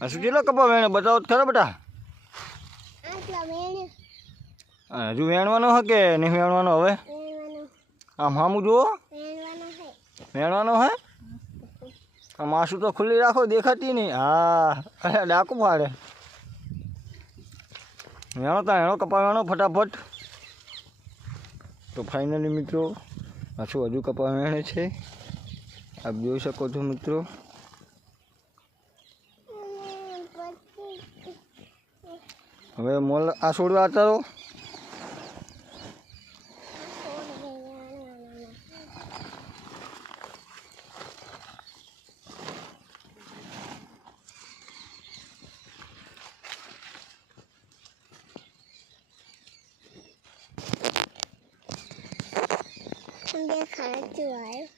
હજુ કેટલો કપા વેણે બતાવો તો ખરા બેટા. હજુ વેણવાનો હે કે નહીં વેણવાનો હવે? આમ હામું જુઓ, વેણવાનો હે. આ માસું તો ખુલ્લી રાખો, દેખાતી નહીં. હા અરે ડાકું પાડે. વેણો તા વેણો કપા વેણો ફટાફટ. તો ફાઇનલી મિત્રો હજુ કપા વેણે છે, આપ જોઈ શકો છો મિત્રો. હવે મોલ આ છોડવા આતારો. Dia kalah jual.